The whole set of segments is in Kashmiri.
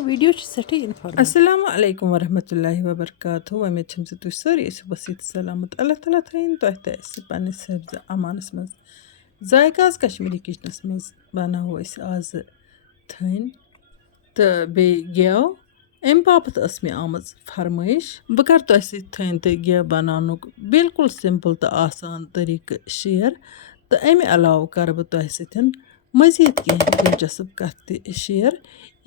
Video सठी informative. अस्सलामु अलैकुम वरहमतुल्लाहि वबरकातुहू। उम्मीद छम जे तुम सारी बसीत सलामत। अल्लाह ताला थैन तोह ते पन्निस हिफ्ज़ अमानस मज जायकाज कश्मीरी किचनस मज बनावो आज थैन तो बे गेव अम बापत मे आमज फरमाइश बह कर तुह थैन तो गेव बनानुक बिल्कुल सिंपल तो आसान तरीक शेयर तो अमे अलाव कर बह तुह सतन मजीद कह दिलचस्प कथ शेयर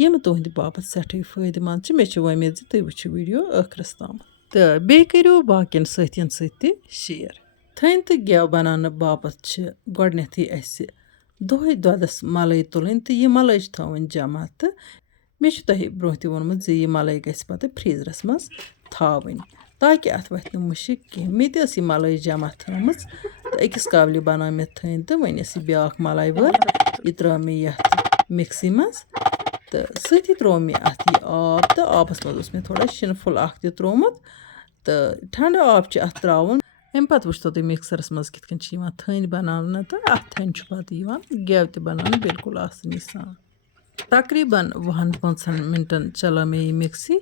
यम तुहद बापत सठी फायदे मंद मे उम्मीद तुम वो वीडियो आखिरस ताम तो बे करो बाकियन सतियन सत्य शेयर। थैन तो गेव बनाने बापत गोडनेथी दोहे दोदस मलाई तुलन तो यह मलाई थवन जमा तो मे तुह ब्रोह तह वोनमुत यह मलाई गस पत फ्रीजरस मज थावन ताकि अत वथ मुशिक कह मे तस यह मलाई जमा थमज तो अकिस काबलि बना मे थैन तो वन ब्या मलाई वर यह त्रा मे मिक्सी मज तो सती त्रो मे अत आब तो आबस मज मे थोड़ा शिनफुल त्रोमुत तो ठंड आब अत त्रावन अम पत वो तुम मिक्सरस मज कित थैन बनाना तो अत थैन पत गेव त बनान बिल्कुल आसानी सान तकरीबन 20-25 मिनटन चलो मे यह मिक्सी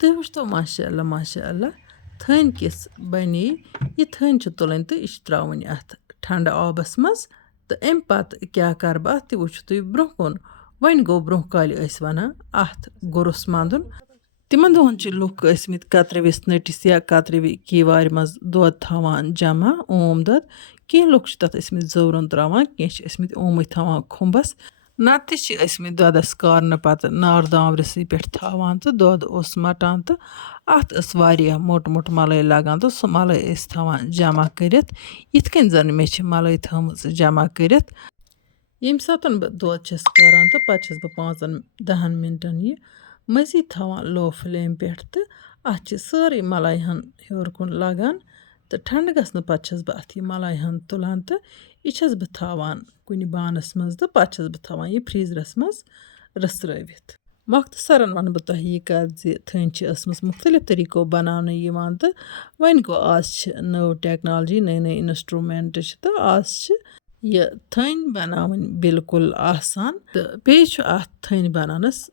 तो वो माशाअल्लाह माशाअल्लाह थैन किस बने यह थैन तुलन तो यह त्रावन अत ठंड आबस मज तो अम पत क्या कर बह तह वो तुम ब्रोह कुन वन गो ब्रोह काल वन अत गुरस मंदुन तिमन दोहन लुक कतरविस नटिस या कतरवि कीवार मज दोद थवान जमा ओम दोद कह लुक तथ जवरन त्रावान कह ओमत थवान खुंबस नत दोदस कारन पत नार दावरसी पे थवान तो दोद मटान तो अत मोट मोट मलाई लगान तो सह मलाई थवान जमा करित यिथ कन जन मे मलाई थमज जमा करित यम सात बह दोद करान तो पत बह 5-10 मिनटन यह मजीद थवान लो फ्लेम पे तो अत सारी मलाई हन हेर कुन लगान तो ठंड गसन पत बह अत मलाई हन तुलान तो यह बह थवान कुन बानस मज तो पत बह थवान यह फ्रीजरस मज रसरवित मख्तसरन वन बह तुह यह कत थैन मुख्तलिफ तरीको बनाने तो वन गो आज नव टेक्नोलॉजी नई नई इंस्ट्रूमेंट तो आज यह थैन बनावन बिल्कुल आसान तो बे थैन बनानस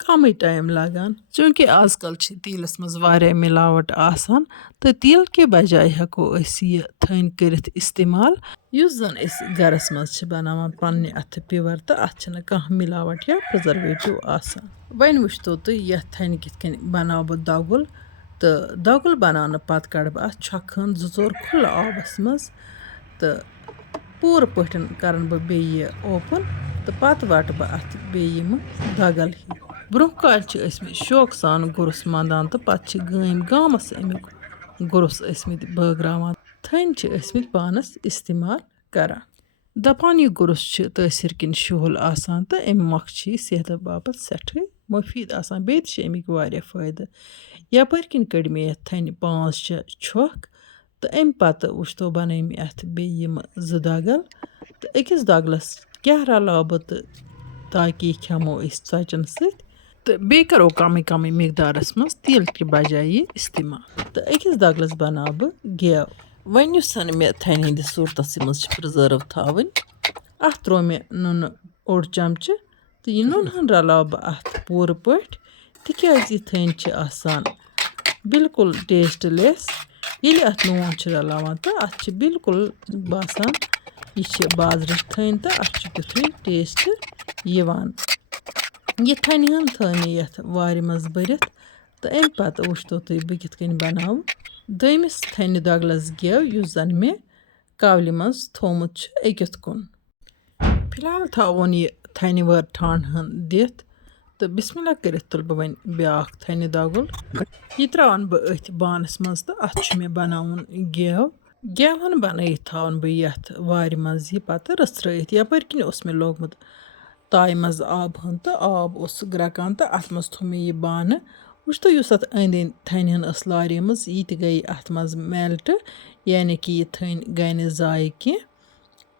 कम टाइम लगान चूँकि आजकल तेलस मज वारिया मिलावट आसान तो तेल के बजाय हको यह थैन करित इस्तेमाल युस जन गरस मज बनावान पन्ने अथ प्योर तो अत कह मिलावट या प्रिजर्वेटिव आसान वन वो तुम यह थैन कित बनाव बह दगुल तो दगुल बनाने पत कड़ बह अत छकन 2-4 खुल आबस मज तो पूर पटन करन बह बे ओपन तो पत वट बह अत बे दगल ही ब्रोह काल शौक सान गुरस मंदान तो पत गम गामस अमुक गुरस बगरावान थैन पानस इस्तेमाल करान दपान यह गुरस तसीर किन शोहल आसान तो अम मख सेहत बापत सठी मुफीद आसान बे अमिक वारिया फायदे यपर किन कड़ मे थैन 5-6 छक तो अम पत वो बन मे अत बे 2 दगल तो अकिस दगलस क्या रलाव बह ताकि खेमो षचन सत तो बे करो कम मिकदारस मज तेल के बजाय यह इस्तेमाल तो अकिस दगलस बनाव बह गेव वन सन मे थैन हंदिस सूरतस मज प्रिजर्व थावन अत त्रो मे नुन 1 चमच तो यह नुन हन रलाव बह अत पूर पट तिकाज यह थैन आसान बिल्कुल टेस्टलेस ये अत नून रलावान तो अत बिल्कुल बासान यह बाजर थैन तो अत तुथु टेस्ट यवान यह थैन हन थ मे ये वार मज भरित तो अम पत वो तुम बह कित बनाव दमिस थैन दगलस गेव युस जन मे कावलि मज थोमुत अकित कुन फिलहाल थवन यह थैन वर ठंड हन दिथ तो बिस्मिल्लाह कर तुल बह वन ब्या थैन दगुल यह त्रावन बह अथ बानस मज तो अत मे बनावन गेव हन बन थवन बह यथ वार मज यह पत रसरत यपर किन मे लोगमुत ताय मज आब हन तो आब ग्रकान तो अत मज थो मे यह बान वो युस अत अंद थैन हन लारेमज यह गई अत मज मेल्ट यानी कि यह थैन गई न जाय कह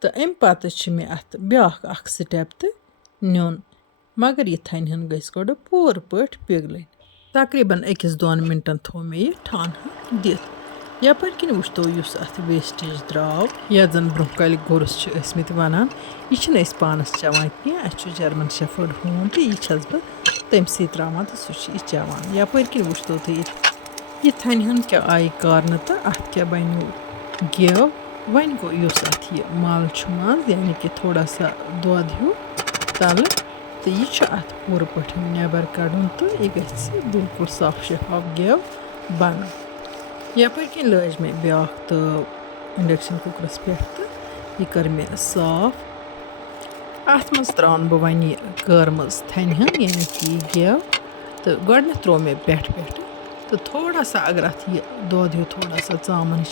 तो अम पत मे अत ब्या स्टेप तो नुन मगर यह थैन हन गस गोड पूर पट पिघलन तकरीबन 1-2 मिनटन थो मे यह ठंड दिथ यपर किन वुचतो युस अथ वेस्टेज द्राव या जन ब्रोह कल गोरस छ ٲسمٕتۍ वनान यह छन अस पानस चवान कह अस जर्मन शेफर्ड होम तो यह छस बह तमसी त्रावान तो सह चवान यपर किन वुचतो तुम यह थन हन क्या आई कारन तो अत क्या बनो गेव वन गो युस अथ यह मल मज यानी कि थोड़ा सा दोद हूँ तल तो यह अत पूर पठ नबर कड़न तो यह ग बिल्कुल साफ शफाफ गेव बन यपर किन लज मे ब्या तो इंडक्शन कुकरस पे तो यह कर मे साफ अत मज त्रान बह वन कर्म थन हन यानी कि यह गेव तो गड त्रो मे पे तो थोड़ा सा अगर अत यह दोद हूँ थोड़ा सा चामन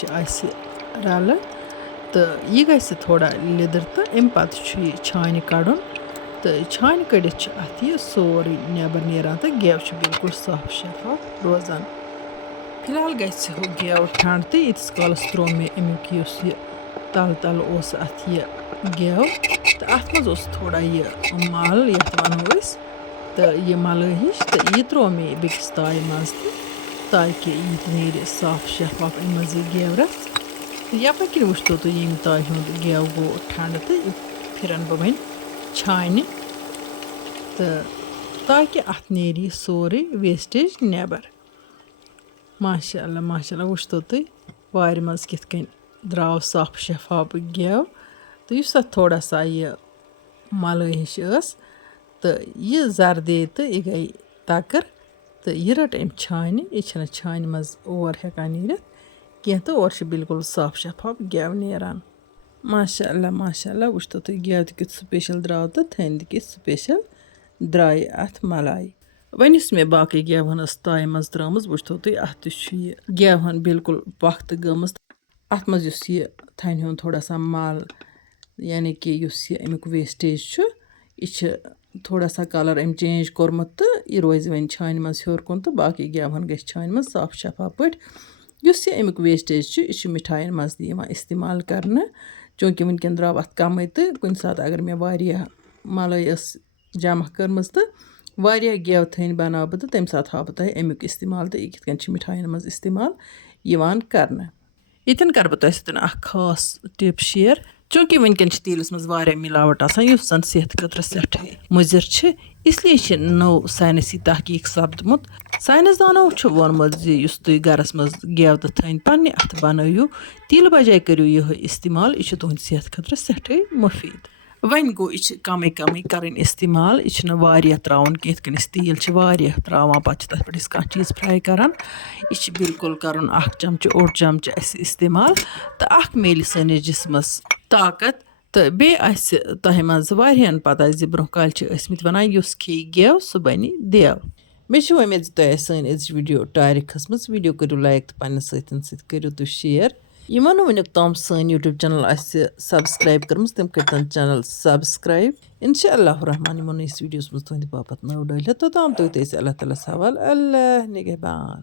रल तो यह ग थोड़ा लिदर तो अम पे छान कड़न तो छान कड़ित अत यह सोरे नबर नीरान तो गेव बिल्कुल साफ शफाफ रोजान फिलहाल ग गेव ठंड तो यीस कालस त्रो मे अमुक तल तल अत यह गेव तो अत मज थोड़ा यह मल ये वनो तो यह मल हिश तो यह त्रो मे बेकिस ताय मज ताकि यह नीर साफ शफाफ अम मज गेव रथ यपर किन वुचतो तुम यम ताय हुंद गेव गो ठंड तो फिरन बह वन छान तो ताकि अत नीर सोरे वेस्टेज नबर माशाल्लाह वुचतो तुम वार मज कित कन द्राव साफ शफाफ गेव तो युस अत थोड़ा सा यह मल हिश तो यह जर्दे तो यह गई तकर तो यह रट अम छान यह छान मज और हेकान नीरत कह तो और बिल्कुल साफ शफाफ गेव नीरान माशाल्लाह वुचतो तुम गेव तुत स्पेशल द्राव तो थन कित स्पेशल द्राय अत मलाई वन मे बाकी गेवन ताय मज त्रमज वुचतो तुम अत गेवन बिल्कुल पख तो गम अत मज यह थन हुंद थोड़ा सा मल यानी कि अमुक वेस्टेज यह थोड़ा सा कलर अम चेंज कोर्मुत तो यह रोज वन छान मज हेर कुन तो बाकी गेवन ग छान मज साफ शफाफ पे अमुक वेस्टेज यह मिठाइन मज इस्तेमाल करने चूँकि वनकन द्राव अत कम तो कुन सात अगर मे वारिया मलाई जमा कर्म तो वारिया गेव थन बनाव बह तो तम सात हाव बह अमुक इस्तेमाल तो यह कित कन मिठाइन मज इस्तेमाल करने इतन कर बह तुम खास टिप शेयर चूँकि वनकन तेलस मज वारिया मिलावट आसान युस जन सेहत खतर सठे मुजिर इसलिए नो साइंसी तहकीक सपदमुत साइंसदानों वोनमुत जुस तुम गरस मज गेव तो थन पन्ने अथ बनयू तिल बजाय करू यह इस्तेमाल यह तुहद सेहत खतर सठे मुफीद वन गो यह कम कम कर इस्तेमाल यह वारिया त्रावन कह कन तेल वारिया त्रावान पे तथ पे कह चीज़ फ्राई करान यह बिल्कुल कर चमच ओड चमच इस्तेमाल तो मेल सनिस जिसमस ताकत तो बे तह मज वारियान पता ब्रोह कल वनान युस खे गेव सह बन देव मे उम्मीद तुम सन वीडियो टायर खसम वीडियो करू लाइक तो पन्ने सतन करू तुम शेयर यमो वनुक तम सन यूट्यूब चैनल सब्सक्राइब कर्म तम कर चैनल सब्सक्राइब इंशाअल्लाह रहमान यमो नस वीडियोस मज तुंद बापत नव डाल तोताम तुत अल्लाह ताला सवाल अल्लाह निगहबान।